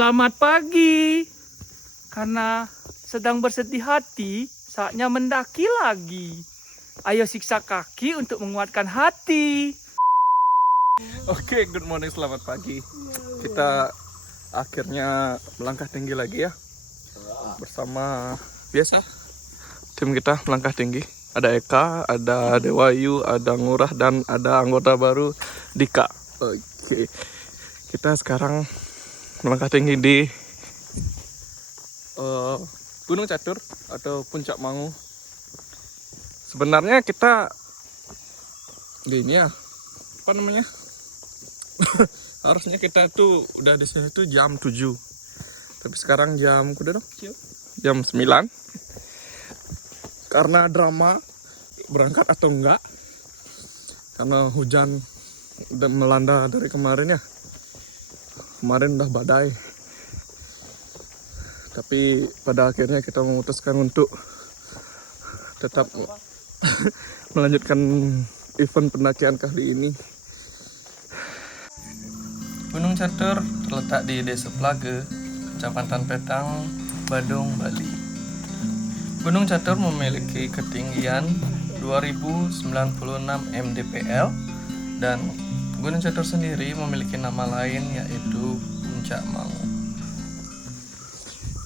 Selamat pagi. Karena sedang bersedih hati, saatnya mendaki lagi. Ayo siksa kaki untuk menguatkan hati. Oke, good morning, selamat pagi. Kita akhirnya melangkah tinggi lagi ya. Bersama biasa tim kita melangkah tinggi. Ada Eka, ada Dewayu, ada Ngurah, dan ada anggota baru Dika. Oke, kita sekarang melangkah tinggi di Gunung Catur atau Puncak Mangu. Sebenarnya kita di ini ya, apa namanya? Harusnya kita tuh udah di sini tuh jam 7. Tapi sekarang jam 9. Karena drama berangkat atau enggak. Karena hujan udah melanda dari kemarin ya. Kemarin udah badai. Tapi pada akhirnya kita memutuskan untuk tetap melanjutkan event pendakian kali ini. Gunung Catur terletak di Desa Plage, Kecamatan Petang, Badung, Bali. Gunung Catur memiliki ketinggian 2096 mdpl dan Gunung Catur sendiri memiliki nama lain yaitu Puncak Mangu.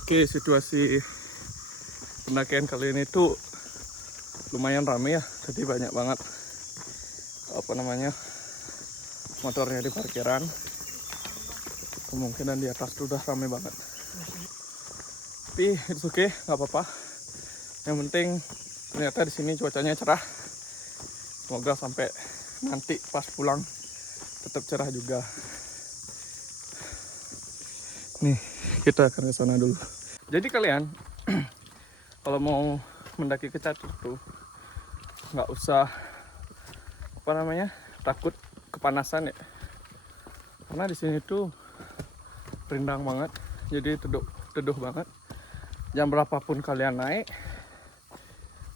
Oke, situasi pendakian kali ini tuh lumayan rame ya. Jadi banyak banget motornya di parkiran. Kemungkinan di atas tuh udah rame banget. Tapi it's okay, nggak apa-apa. Yang penting ternyata di sini cuacanya cerah. Semoga sampai nanti pas pulang tetap cerah juga. Nih, kita akan ke sana dulu. Jadi kalian kalau mau mendaki ke Catur tuh nggak usah takut kepanasan ya. Karena di sini tuh rindang banget, jadi teduh banget. Jam berapapun kalian naik,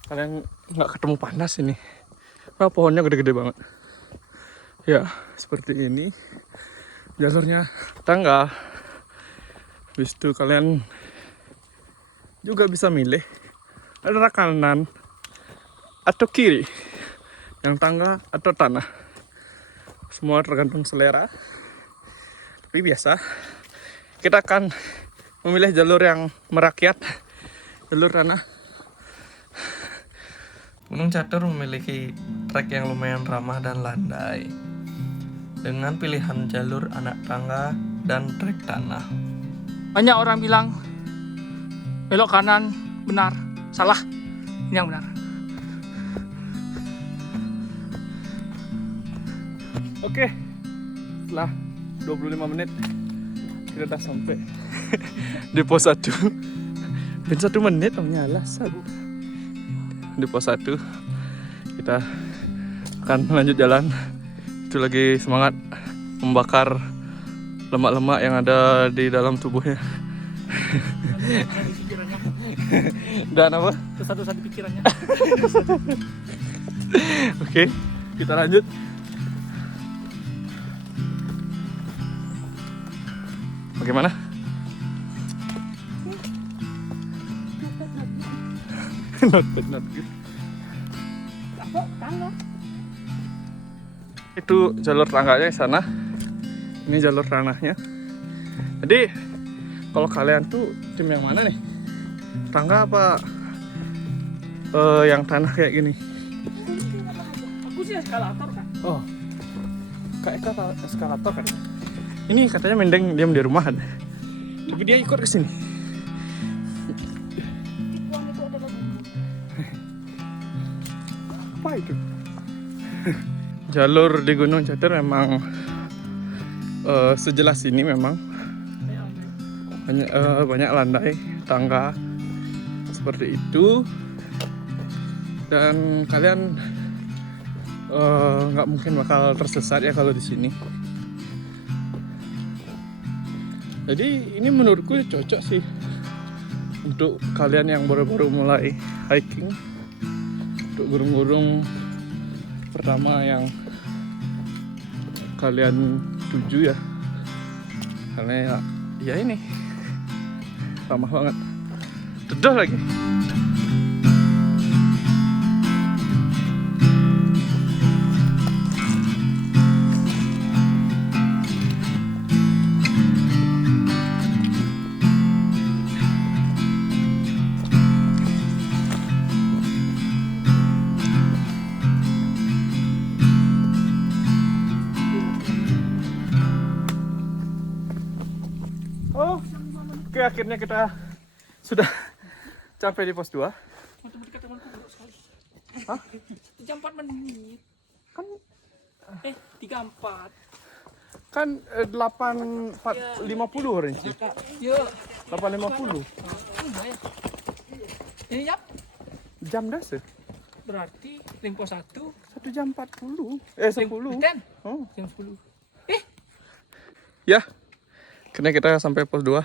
kalian nggak ketemu panas ini. Nah, pohonnya gede-gede banget. Ya, seperti ini. Jalurnya tangga. Habis itu kalian juga bisa milih arah kanan atau kiri, yang tangga atau tanah. Semua tergantung selera. Tapi biasa kita akan memilih jalur yang merakyat, jalur tanah. Gunung Catur memiliki trek yang lumayan ramah dan landai, dengan pilihan jalur anak tangga dan trek tanah. Banyak orang bilang belok kanan benar, salah. Ini yang benar. Oke, setelah 25 menit kita udah sampai di pos 1. Dan 1 menit nyala di pos 1. Kita akan lanjut jalan. Itu lagi semangat membakar lemak-lemak yang ada di dalam tubuhnya. Dan apa? Satu-satu pikirannya. Oke, kita lanjut. Bagaimana? Not good. Itu jalur tangganya di sana. Ini jalur tanahnya. Jadi kalau kalian tuh tim yang mana nih? Tangga apa yang tanah kayak gini? Aku sih eskalator kan. Oh, kayak kata eskalator kan? Ini katanya Mendeng diam di rumah. Tapi dia ikut ke sini. Apa itu? Jalur di Gunung Catur memang sejelas ini memang banyak landai, tangga seperti itu. Dan kalian nggak mungkin bakal tersesat ya kalau di sini. Jadi ini menurutku cocok sih untuk kalian yang baru-baru mulai hiking, untuk gunung-gunung pertama yang kalian tuju ya. Karena ya Ya ini ramah banget. Dedah lagi. Oh, oke, akhirnya kita sudah sampai di pos 2. Teman dekat temanku buruk sekali. Hah? 1 jam 4 menit. Kan 34. kan 8.50 orang sih. Ya. 8.50 Ya. Ini yap. jam dah sih. Berarti ring pos 1 1 jam 40. 10. 10. Oh. Jam 10. Ya. Akhirnya kita sampai pos 2.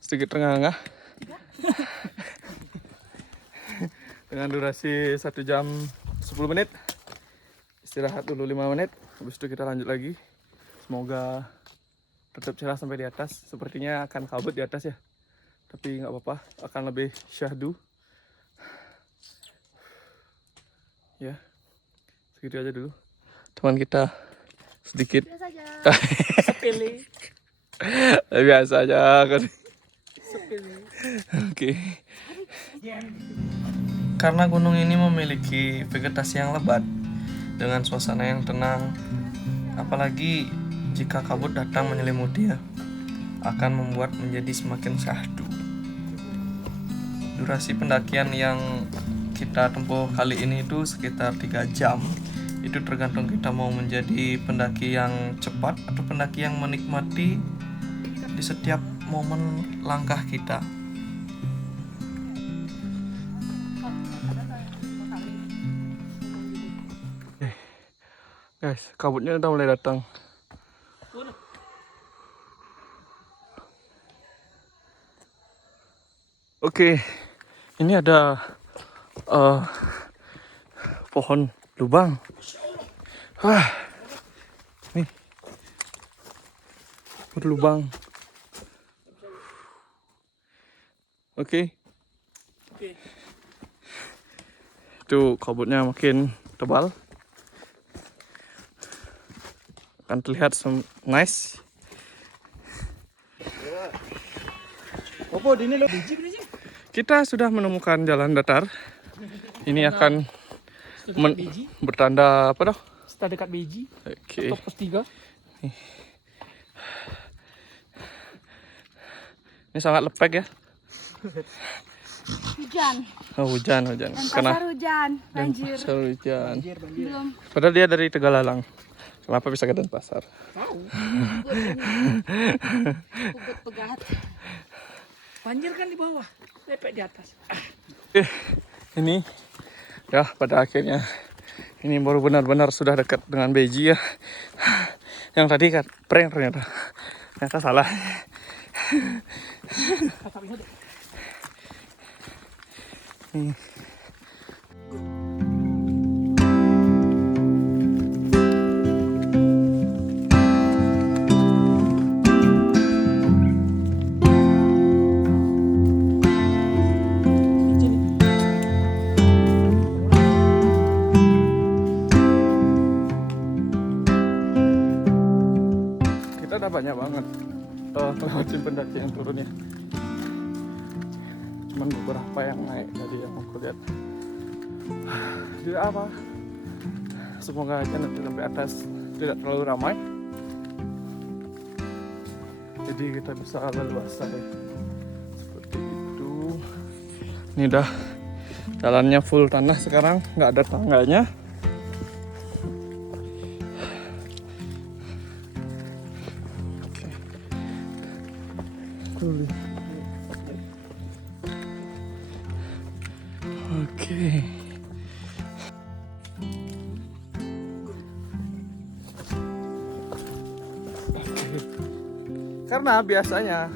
Sedikit terengah-engah. Dengan durasi 1 jam 10 menit. Istirahat dulu 5 menit. Habis itu kita lanjut lagi. Semoga tetap cerah sampai di atas. Sepertinya akan kabut di atas ya. Tapi nggak apa-apa. Akan lebih syahdu. Ya. Segitu aja dulu. Teman kita sedikit. Sepele. Biasa aja kan. Sepele. Oke. Karena gunung ini memiliki vegetasi yang lebat dengan suasana yang tenang, apalagi jika kabut datang menyelimuti ya, akan membuat menjadi semakin syahdu. Durasi pendakian yang kita tempuh kali ini itu sekitar 3 jam. Itu tergantung kita mau menjadi pendaki yang cepat atau pendaki yang menikmati di setiap momen langkah kita. Guys, kabutnya udah mulai datang. Oke, ini ada pohon lubang. Wah, nih berlubang. Oke. Itu kabutnya makin tebal. Akan terlihat nice. Kita sudah menemukan jalan datar. Ini akan bertanda apa dah? Setelah dekat Beji. Oke. Atau pos 3. Ini sangat lepek ya. Hujan. Oh, hujan. Dan pasar hujan, banjir. Pasar hujan. Belum. Padahal dia dari Tegalalang. Kenapa bisa ke Denpasar? Tahu. Ubud pegat. Banjir kan di bawah, lepek di atas. Ini ya pada akhirnya ini baru benar-benar sudah dekat dengan Beji ya. Yang tadi kan prank ternyata salah. Kita udah banyak banget lewatin pendaki yang turun ya. Cuman beberapa yang naik tadi yang aku lihat. Tidak apa. Semoga aja nanti sampai atas tidak terlalu ramai. Jadi kita bisa leluasa ya. Seperti itu. Ini dah jalannya full tanah sekarang, nggak ada tangganya. Oke. Karena biasanya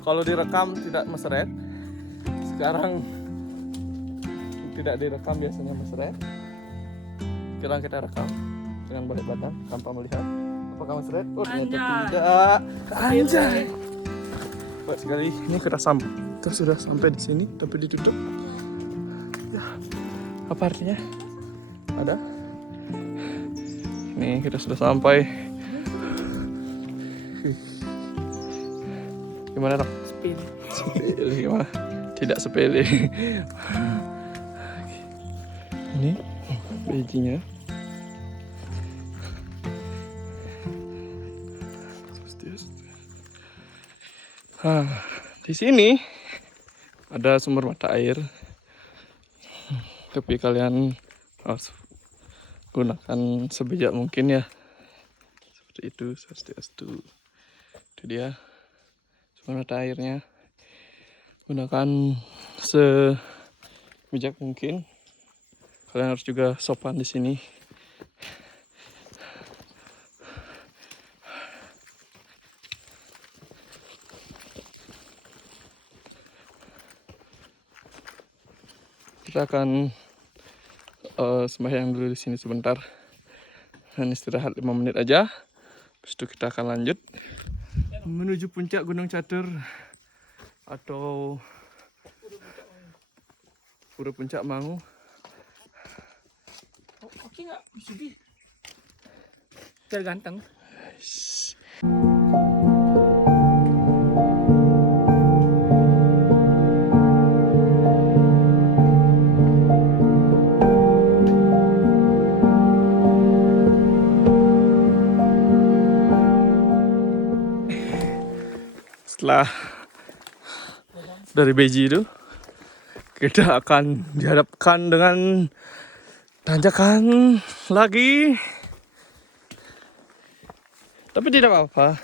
kalau direkam tidak meseret. Sekarang tidak direkam, biasanya meseret. Sekarang kita rekam dengan balik badan tanpa melihat Apakah masih red? Oh, ternyata tidak. Anjay. Baik sekali. Ini kita sudah sampai di sini, tapi ditutup. Ya. Apa artinya? Ada? Ini kita sudah sampai. Gimana dong? Sepele gimana? Tidak sepele. Ini bijinya. Di sini ada sumber mata air, tapi kalian harus gunakan sebijak mungkin ya. Seperti itu, swastiastu. Itu dia sumber mata airnya. Gunakan sebijak mungkin. Kalian harus juga sopan di sini. Kita akan sembahyang dulu di sini sebentar dan istirahat 5 menit aja. Habis itu kita akan lanjut menuju puncak Gunung Catur atau Pura Puncak Mangu. Oke nggak? Sugi. Terganteng. Setelah dari Beji itu, kita akan dihadapkan dengan tanjakan lagi. Tapi tidak apa-apa.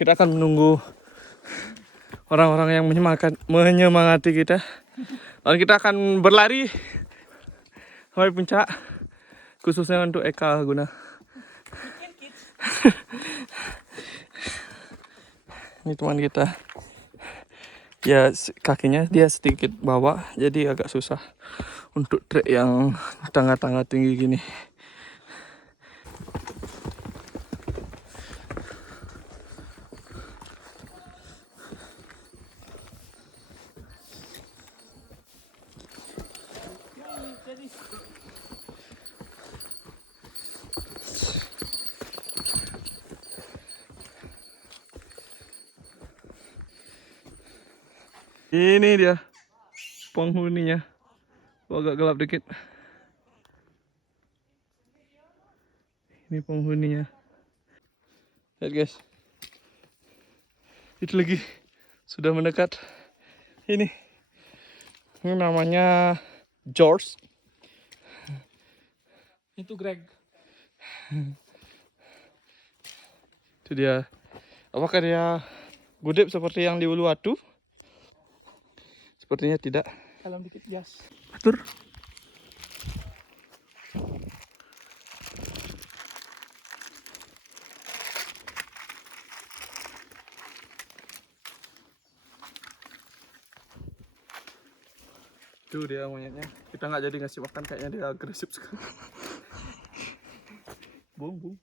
Kita akan menunggu orang-orang yang menyemangati kita. Lalu kita akan berlari sampai puncak, khususnya untuk Eka Guna. Ini teman kita. Ya kakinya dia sedikit bawa, jadi agak susah untuk trek yang tangga-tangga tinggi gini. Ini dia penghuninya. Agak gelap dikit. Ini penghuninya. Lihat guys. Itu lagi sudah mendekat. Ini namanya George. Itu Greg. Itu dia. Apakah dia gudip seperti yang di Uluwatu? Sepertinya tidak. Dalam dikit gas. Atur. Itu dia monyetnya. Kita nggak jadi ngasih makan, kayaknya dia agresif sekali. Bung.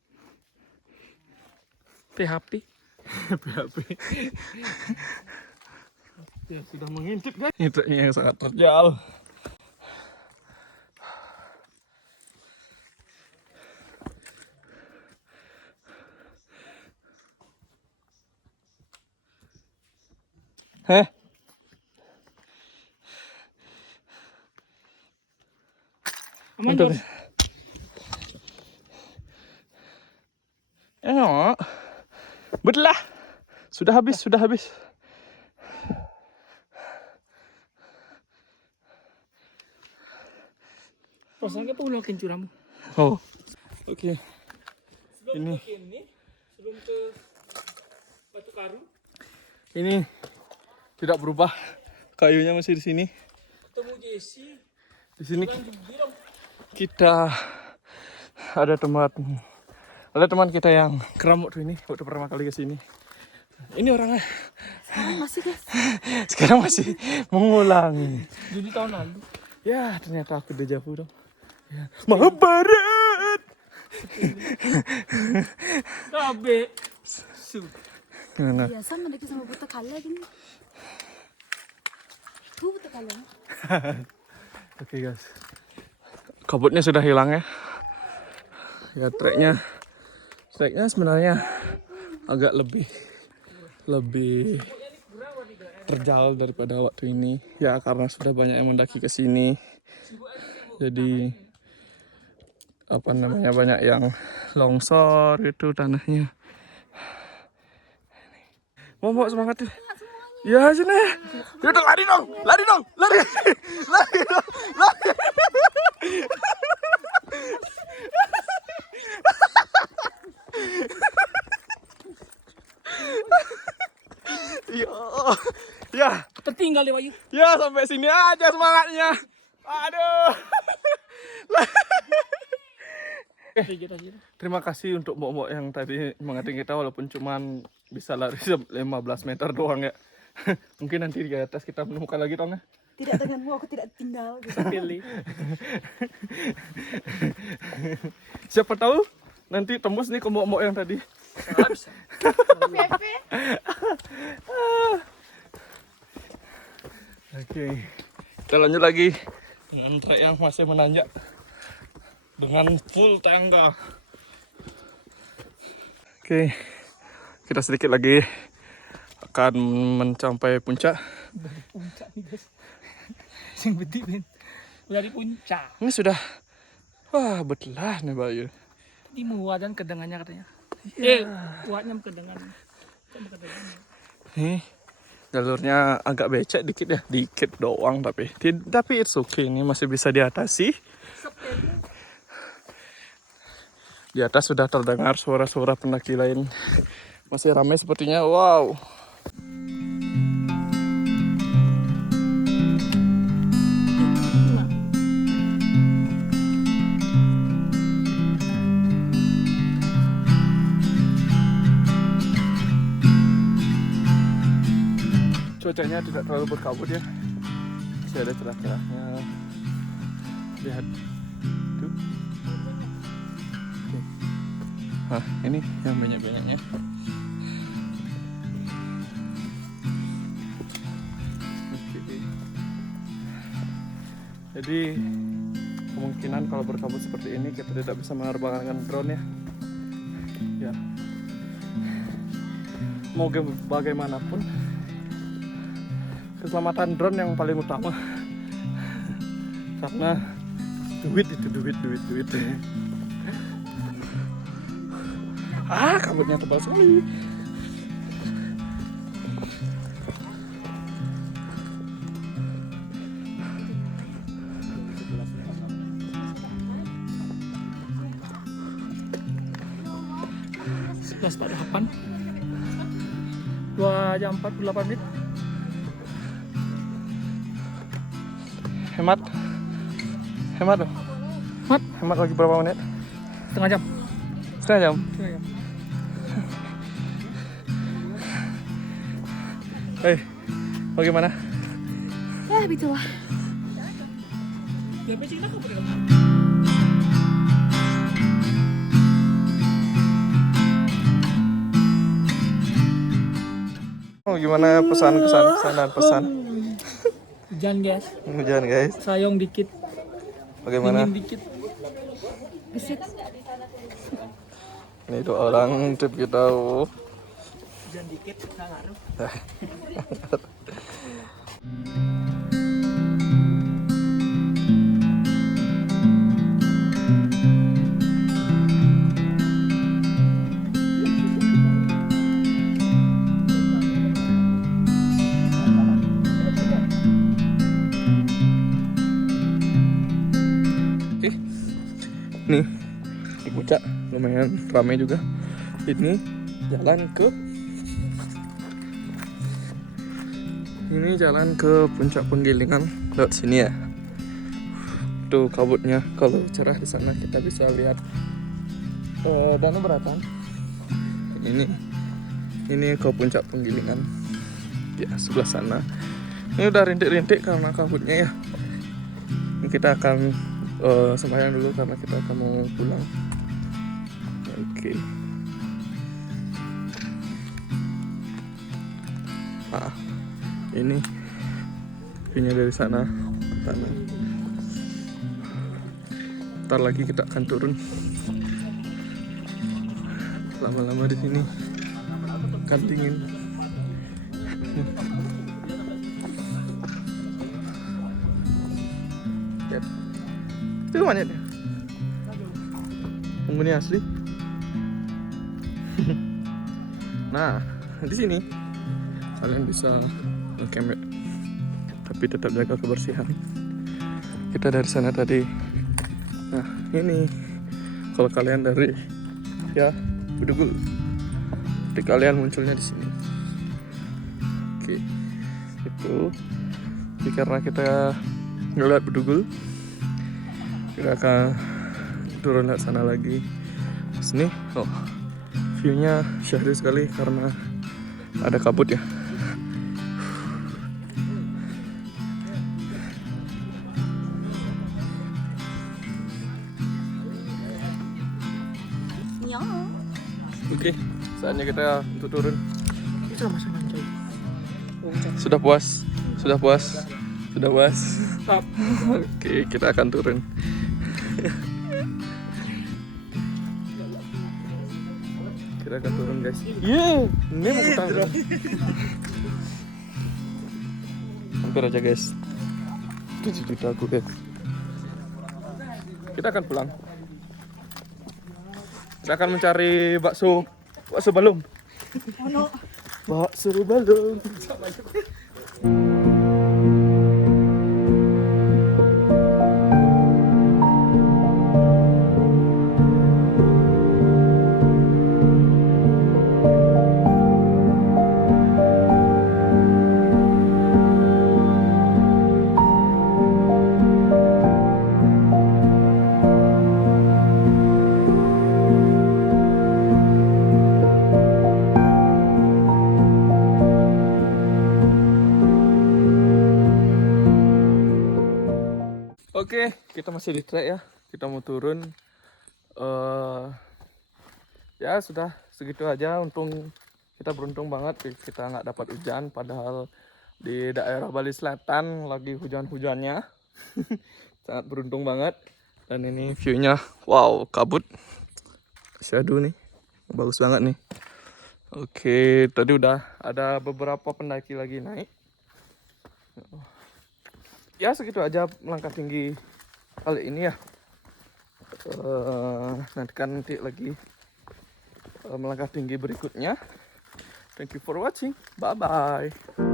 PHP. PHP. Ya sudah mengintip guys. Ini truknya yang sangat terjal. Heh. Aman Mantap. Bos. Enak. Betul. Sudah habis. Rasanya apa ulang kencuramu? Oh. Oke. Ini. Sebelum ke Batu Karu. Ini tidak berubah. Kayunya masih di sini. Ketemu Jesse. Di sini Lanjut dong. kita ada teman kita yang keramuk tuh ini waktu pertama kali ke sini. Ini orangnya sekarang masih mengulangi. Jadi tahun lalu. Ya ternyata aku dejavu dong. Ya. Mahabharat. Kabe. Gimana? Biasa mendaki sama buta kala gini. Tuh buta kala. Oke guys, kabutnya sudah hilang ya. Ya treknya sebenarnya agak lebih terjal daripada waktu ini ya, karena sudah banyak yang mendaki ke sini. Jadi apa namanya, banyak yang longsor itu tanahnya. Mau semangat tuh. Ya sini. Yaudah lari dong. Lari. Ya, Tertinggal ya Bayu. ya sampai sini aja semangatnya. Aduh. Terima kasih untuk mbok-mbok yang tadi mengating kita, walaupun cuman bisa lari 15 meter doang ya. Mungkin nanti di atas kita menemukan lagi dong ya. Tidak denganmu aku tidak tinggal. Pilih. Siapa tahu nanti tembus nih ke mbok-mbok yang tadi. Pepe. Oke, kita lanjut lagi dengan trek yang masih menanjak dengan full tangga. Oke, kita sedikit lagi akan mencapai puncak. Puncak nih guys. Sing bedi ben. Udah di puncak. Ini sudah, wah betlah nih Bayu. Di muadan kedengannya katanya. Kuatnya kedengan. Nih, jalurnya agak becek dikit ya, dikit doang tapi it's okay, ini masih bisa diatasi. Di atas sudah terdengar suara-suara pendaki lain. Masih ramai sepertinya. Wow. Cuacanya tidak terlalu berkabut ya. Masih ada cerah-cerahnya. Lihat. Tuh. Oke. Nah, ini yang banyak-banyaknya. Oke. Jadi kemungkinan kalau berkabut seperti ini kita tidak bisa menerbangkan drone ya. Ya. Mau bagaimanapun, keselamatan drone yang paling utama. Karena duit. Kabutnya tebal sekali. Sebelas 48. 2 jam 48 menit. Hemat loh. Hemat lagi berapa menit? Setengah jam. Setengah jam. Bagaimana? Ya begitulah. Oh, gimana pesan dan pesan? Hujan guys. Hujan guys. Sayong dikit. Bagaimana? Dingin dikit. Gesit. Ini itu orang trip kita. Hujan dikit nggak ngaruh. Nih di puncak lumayan ramai juga. Ini jalan ke puncak Penggilingan lewat sini ya. Tuh kabutnya, kalau cerah di sana kita bisa lihat Danau Beratan. Ini ke puncak Penggilingan ya, sebelah sana. Ini udah rintik-rintik karena kabutnya ya. Kita akan sembahyang dulu karena kita akan mau pulang. Oke. Nah, ini view-nya dari sana ke sana. Ntar lagi kita akan turun. Lama-lama di sini kan dingin. Lihat. Itu monyetnya. Penghuni asli. Nah, di sini kalian bisa nge-camp ya. Tapi tetap jaga kebersihan. Kita dari sana tadi. Nah, ini kalau kalian dari ya Bedugul, jadi kalian munculnya di sini. Oke, itu. Jadi karena kita ngeliat Bedugul, kita akan turun ke sana lagi. Sini, oh, view-nya syahdu sekali karena ada kabut ya. Ya. Oke, saatnya kita untuk turun. Itu masa manjai. Sudah puas? Sudah puas? Sudah puas? Oke, kita akan turun. Kita akan turun guys. Ini mau kutangga. Hampir aja guys. 7 juta aku guys. Kita akan pulang. Kita akan mencari bakso balung. Bakso balung. Oke, kita masih di trek ya. Kita mau turun. Ya sudah segitu aja. Untung kita beruntung banget kita nggak dapat hujan. Padahal di daerah Bali Selatan lagi hujan-hujannya. Sangat beruntung banget. Dan ini view-nya, wow, kabut. Shadow nih, bagus banget nih. Oke, tadi udah ada beberapa pendaki lagi naik. Ya segitu aja melangkah tinggi kali ini ya. Nanti lagi melangkah tinggi berikutnya. Thank you for watching. Bye bye.